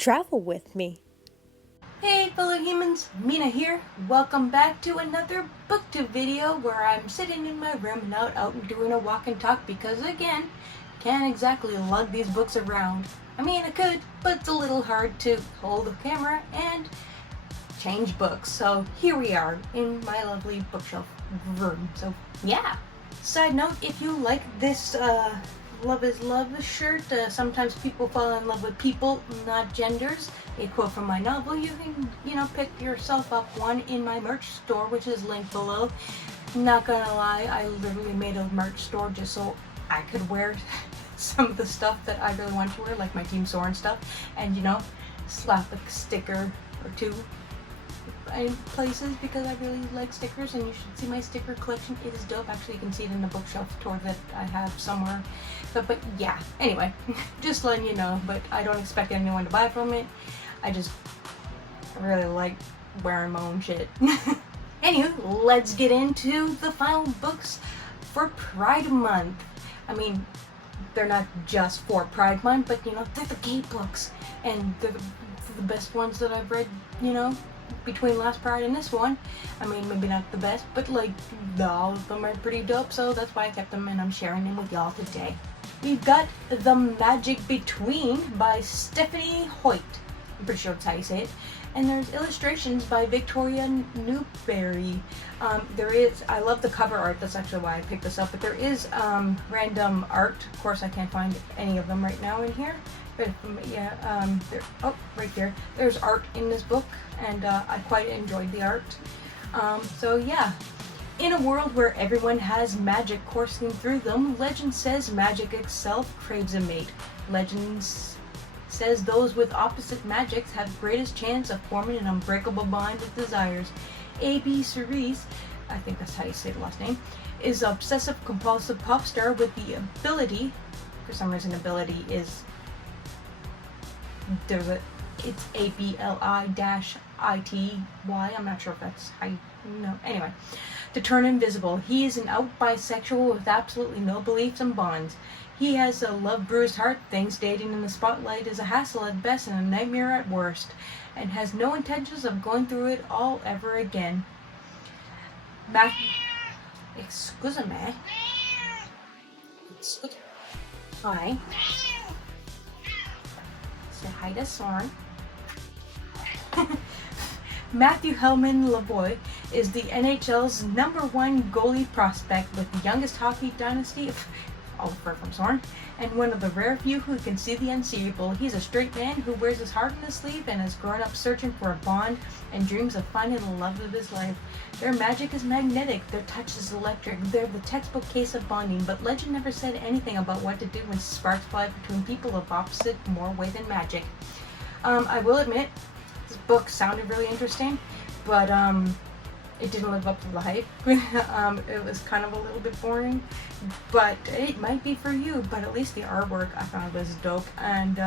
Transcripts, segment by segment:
Travel with me. Hey fellow humans, Mina here. Welcome back to another Booktube video where I'm sitting in my room and out and doing a walk and talk because again, can't exactly lug these books around. I mean I could, but it's a little hard to hold the camera and change books. So here we are in my lovely bookshelf room. So yeah. Side note, if you like this Love is Love shirt, sometimes people fall in love with people, not genders. A quote from my novel. You can, pick yourself up one in my merch store, which is linked below. Not gonna lie, I literally made a merch store just so I could wear some of the stuff that I really want to wear, like my Team Soarin' stuff, and slap a sticker or two in places because I really like stickers, and you should see my sticker collection. It is dope. Actually, you can see it in the bookshelf tour that I have somewhere. But yeah, anyway, just letting you know, but I don't expect anyone to buy from it. I just really like wearing my own shit. Anyway, let's get into the final books for Pride Month. I mean, they're not just for Pride Month, but they're the gay books, and they're the best ones that I've read, between last Pride and this one. I mean, maybe not the best, but like all of them are pretty dope, so that's why I kept them and I'm sharing them with y'all today. We've got The Magic Between by Stephanie Hoyt. I'm pretty sure that's how you say it. And there's illustrations by Victoria Newberry. I love the cover art, that's actually why I picked this up, but there is random art. Of course, I can't find any of them right now in here. But yeah, right there. There's art in this book, and I quite enjoyed the art. So yeah. In a world where everyone has magic coursing through them, legend says magic itself craves a mate. Legends says those with opposite magics have greatest chance of forming an unbreakable bond of desires. A.B. Cerise, I think that's how you say the last name, is an obsessive-compulsive pop star with the ability, for some reason ability is, it's A-B-L-I-I-T-Y, I'm not sure if that's how you know, anyway, to turn invisible. He is an out bisexual with absolutely no beliefs and bonds. He has a love-bruised heart, thinks dating in the spotlight is a hassle at best and a nightmare at worst, and has no intentions of going through it all ever again. Excuse me. Hi. Say hi to Soren. Matthew Hellman Lavoie is the NHL's #1 goalie prospect with the youngest hockey dynasty, all far from Soren, and one of the rare few who can see the unseeable. He's a straight man who wears his heart on his sleeve and has grown up searching for a bond and dreams of finding the love of his life. Their magic is magnetic, their touch is electric, they're the textbook case of bonding, but legend never said anything about what to do when sparks fly between people of opposite more way than magic. I will admit, this book sounded really interesting, but it didn't live up to the hype. It was kind of a little bit boring, but it might be for you. But at least the artwork I found was dope, and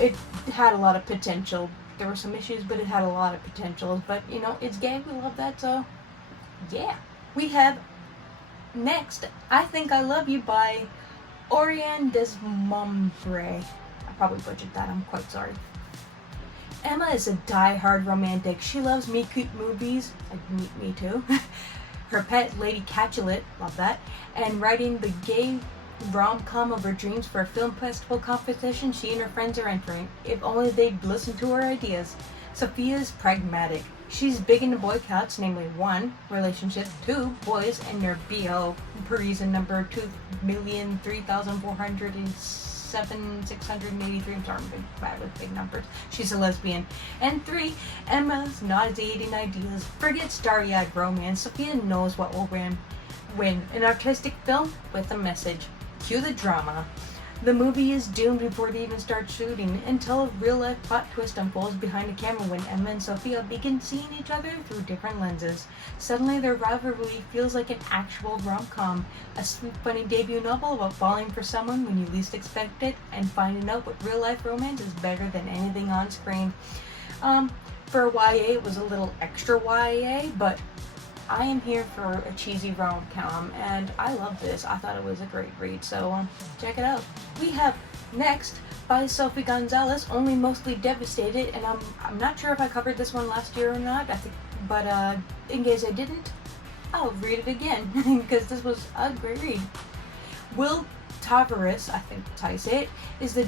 it had a lot of potential. There were some issues, but it had a lot of potential. But it's gay, we love that, so yeah. We have next I Think I Love You by Auriane Desombre. I probably butchered that, I'm quite sorry. Emma is a die-hard romantic. She loves meet-cute movies, me too, her pet, Lady Capulet, love that, and writing the gay rom-com of her dreams for a film festival competition she and her friends are entering. If only they'd listen to her ideas. Sophie is pragmatic. She's big into boy cats, namely 1, relationship, 2, boys, and their BO, Parisian number 2,003,407,683, I'm sorry, I'm bad with big numbers. She's a lesbian. And 3, Emma's nauseating ideas. Forget starry-eyed romance. Sophia knows what will win. An artistic film with a message. Cue the drama. The movie is doomed before they even start shooting until a real-life plot twist unfolds behind the camera when Emma and Sophia begin seeing each other through different lenses. Suddenly their rivalry feels like an actual rom-com, a sweet, funny debut novel about falling for someone when you least expect it and finding out what real-life romance is better than anything on screen. For YA, it was a little extra YA, but I am here for a cheesy rom-com, and I love this. I thought it was a great read, so check it out. We have Next, by Sophie Gonzales, Only Mostly Devastated, and I'm not sure if I covered this one last year or not, but in case I didn't, I'll read it again, because this was a great read. Will Tavares, I think that's how you say it, is the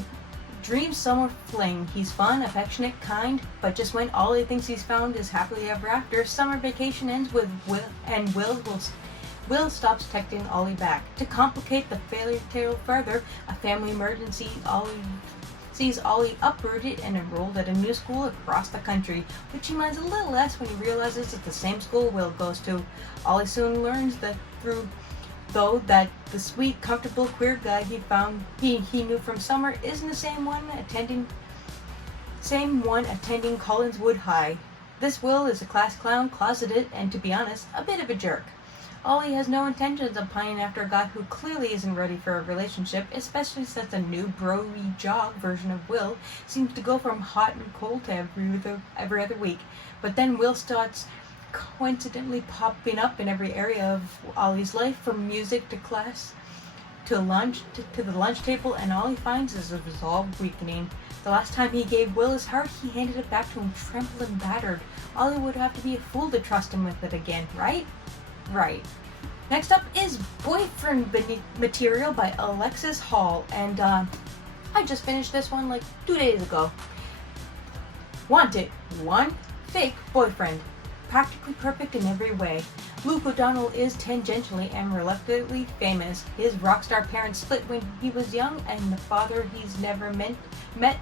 dream summer fling. He's fun, affectionate, kind, but just when all he thinks he's found is happily ever after, summer vacation ends with Will stops texting Ollie back. To complicate the fairy tale further, a family emergency sees Ollie uprooted and enrolled at a new school across the country, which he minds a little less when he realizes it's the same school Will goes to. Ollie soon learns that that the sweet, comfortable queer guy he knew from summer isn't the same one attending Collinswood High. This Will is a class clown, closeted, and to be honest, a bit of a jerk. Ollie has no intentions of pining after a guy who clearly isn't ready for a relationship, especially since the new bro-y jog version of Will seems to go from hot and cold to every other week. But then Will starts coincidentally popping up in every area of Ollie's life, from music to class to lunch to the lunch table, and all he finds is a resolve weakening. The last time he gave Will his heart, he handed it back to him trampled and battered. Ollie would have to be a fool to trust him with it again, right? Right. Next up is Boyfriend Material by Alexis Hall, and I just finished this one like 2 days ago. Wanted, one fake boyfriend, practically perfect in every way. Luke O'Donnell is tangentially and reluctantly famous. His rockstar parents split when he was young, and the father he's never met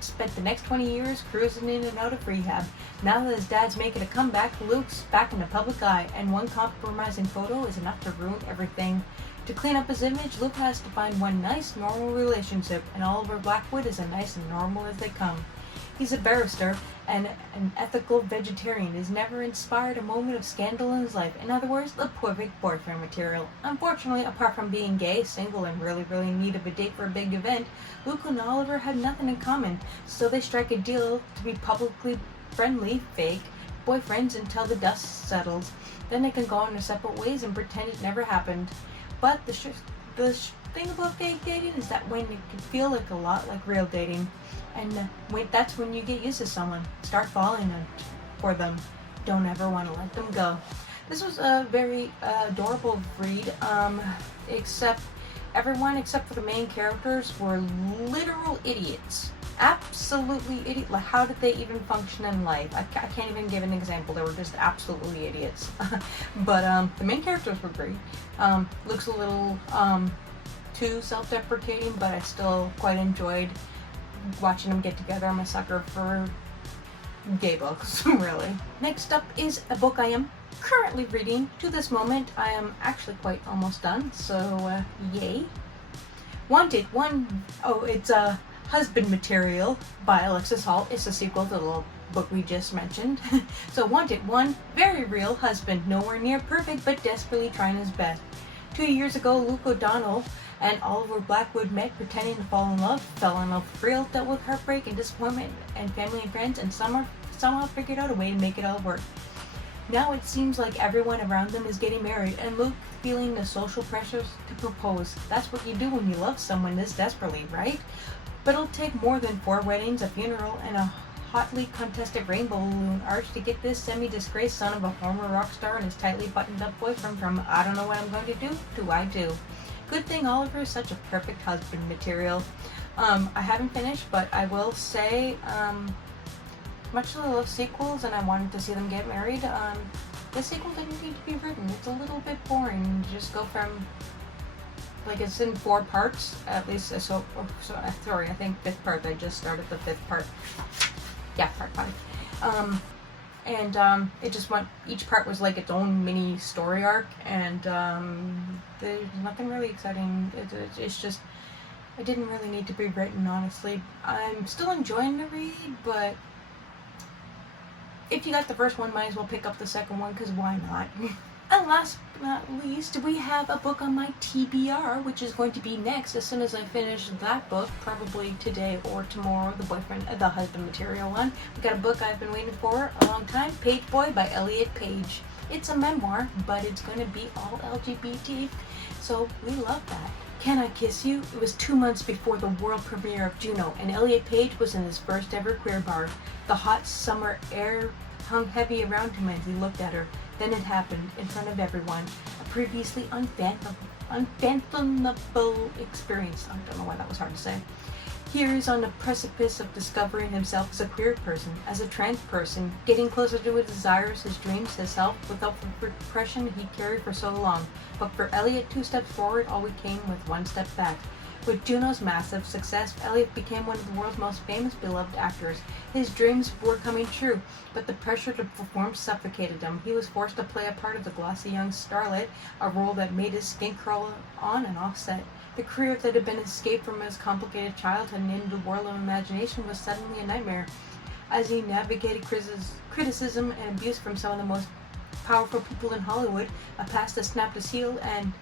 spent the next 20 years cruising in and out of rehab. Now that his dad's making a comeback, Luke's back in the public eye, and one compromising photo is enough to ruin everything. To clean up his image, Luke has to find one nice, normal relationship, and Oliver Blackwood is as nice and normal as they come. He's a barrister and an ethical vegetarian. He's never inspired a moment of scandal in his life. In other words, the perfect boyfriend material. Unfortunately, apart from being gay, single, and really in need of a date for a big event, Luke and Oliver have nothing in common, so they strike a deal to be publicly friendly, fake boyfriends until the dust settles. Then they can go on their separate ways and pretend it never happened. But the thing about fake dating is that when it can feel like a lot like real dating, and that's when you get used to someone, start falling for them, don't ever want to let them go. This was a very adorable read, except for the main characters were literal idiots. Absolutely idiot. Like, how did they even function in life? I can't even give an example. They were just absolutely idiots. But the main characters were great. Looks a little too self-deprecating, but I still quite enjoyed watching them get together. I'm a sucker for gay books, really. Next up is a book I am currently reading. To this moment, I am actually quite almost done, so yay. Wanted, it's a Husband Material by Alexis Hall. It's a sequel to the little book we just mentioned. So Wanted, one very real husband, nowhere near perfect, but desperately trying his best. 2 years ago, Luke O'Donnell and Oliver Blackwood met pretending to fall in love, fell in love for real, dealt with heartbreak and disappointment and family and friends, and somehow figured out a way to make it all work. Now it seems like everyone around them is getting married, and Luke feeling the social pressures to propose. That's what you do when you love someone this desperately, right? But it'll take more than 4 weddings, a funeral, and a hotly contested rainbow balloon arch to get this semi-disgraced son of a former rock star and his tightly buttoned-up boyfriend from I don't know what I'm going to do to I do. Good thing Oliver is such a perfect husband material. I haven't finished, but I will say, much as I love sequels and I wanted to see them get married, this sequel didn't need to be written. It's a little bit boring. You just go from, like, it's in 4 parts, at least, sorry, I think 5th part. I just started the 5th part. Yeah, part 5. And it just went, each part was like its own mini story arc, and there's nothing really exciting. It's just, it didn't really need to be written, honestly. I'm still enjoying the read, but if you got the first one, might as well pick up the second one, because why not? And last but not least, we have a book on my TBR, which is going to be next as soon as I finish that book, probably today or tomorrow, the husband material one. We got a book I've been waiting for a long time, Pageboy by Elliot Page. It's a memoir, but it's going to be all LGBT, so we love that. Can I Kiss You? It was 2 months before the world premiere of Juno, and Elliot Page was in his first ever queer bar. The hot summer air hung heavy around him as he looked at her. Then it happened, in front of everyone, a previously unfathomable experience. I don't know why that was hard to say. Here he is on the precipice of discovering himself as a queer person, as a trans person, getting closer to his desires, his dreams, his self, without the repression he carried for so long. But for Elliot, 2 steps forward always came with 1 step back. With Juno's massive success, Elliot became one of the world's most famous, beloved actors. His dreams were coming true, but the pressure to perform suffocated him. He was forced to play a part of the glossy young starlet, a role that made his skin curl on and off set. The career that had been escaped from his complicated childhood and into the world of imagination was suddenly a nightmare. As he navigated criticism and abuse from some of the most powerful people in Hollywood, a past that snapped his heel, and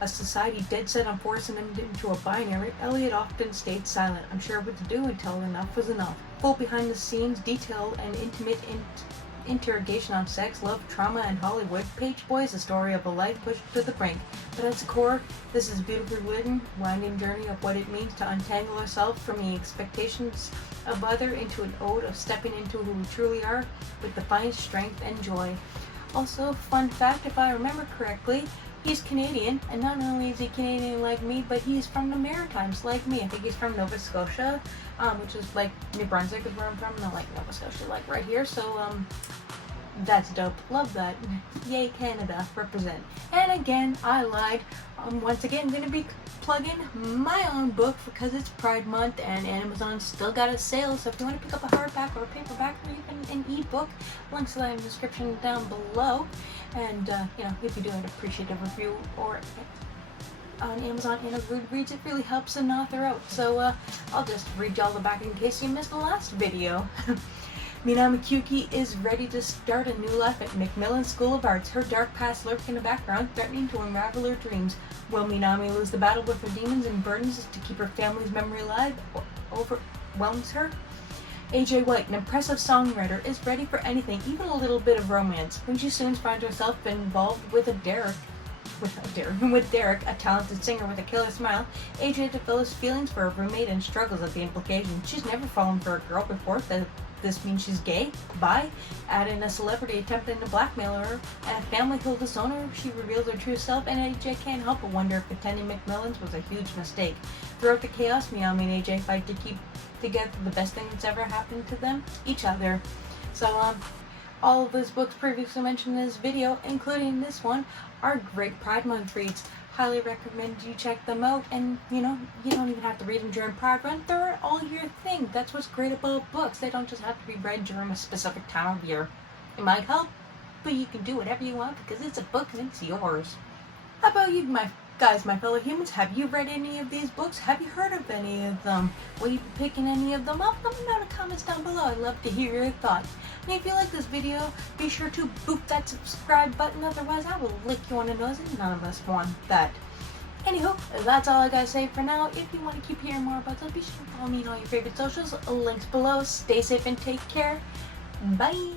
a society dead set on forcing him into a binary, Elliot often stayed silent, unsure what to do until enough was enough. Full behind-the-scenes detail and intimate interrogation on sex, love, trauma, and Hollywood, Pageboy is a story of a life pushed to the brink. But at its core, this is a beautifully written, winding journey of what it means to untangle ourselves from the expectations of other into an ode of stepping into who we truly are with defiant strength and joy. Also, fun fact, if I remember correctly, he's Canadian, and not only is he Canadian like me, but he's from the Maritimes like me. I think he's from Nova Scotia, which is like New Brunswick is where I'm from, not like Nova Scotia, like right here. So, that's dope. Love that. Yay, Canada. Represent. And again, I lied. Once again, I'm going to be plugging my own book because it's Pride Month and Amazon still got a sale. So if you want to pick up a hardback or a paperback or even an ebook, links to that in the description down below. And, if you do an appreciative review or on Amazon and a Goodreads, it really helps an author out. So I'll just read y'all the back in case you missed the last video. Mina is ready to start a new life at Macmillan School of Arts. Her dark past lurks in the background, threatening to unravel her dreams. Will Minami lose the battle with her demons and burdens to keep her family's memory alive? Overwhelms her? AJ White, an impressive songwriter, is ready for anything, even a little bit of romance. When she soon finds herself involved with Derek, a talented singer with a killer smile, AJ develops feelings for her roommate and struggles at the implication. She's never fallen for a girl before. This means she's gay? Bi? Add in a celebrity attempting to blackmail her, and a family who'll disown her if she reveals her true self, and AJ can't help but wonder if attending Macmillan's was a huge mistake. Throughout the chaos, Minami and AJ fight to keep together the best thing that's ever happened to them, each other. So, all of his books previously mentioned in this video, including this one, are great Pride Month reads. Highly recommend you check them out, and you don't even have to read them during Pride Month. They're all year thing. That's what's great about books. They don't just have to be read during a specific time of year. It might help, but you can do whatever you want because it's a book and it's yours. How about you, my fellow humans? Have you read any of these books? Have you heard of any of them? Will you be picking any of them up? Let me know in the comments down below. I'd love to hear your thoughts. And if you like this video, be sure to boop that subscribe button. Otherwise, I will lick you on the nose, and none of us want that. Anywho, that's all I gotta say for now. If you want to keep hearing more about this, be sure to follow me on all your favorite socials. Links below. Stay safe and take care. Bye.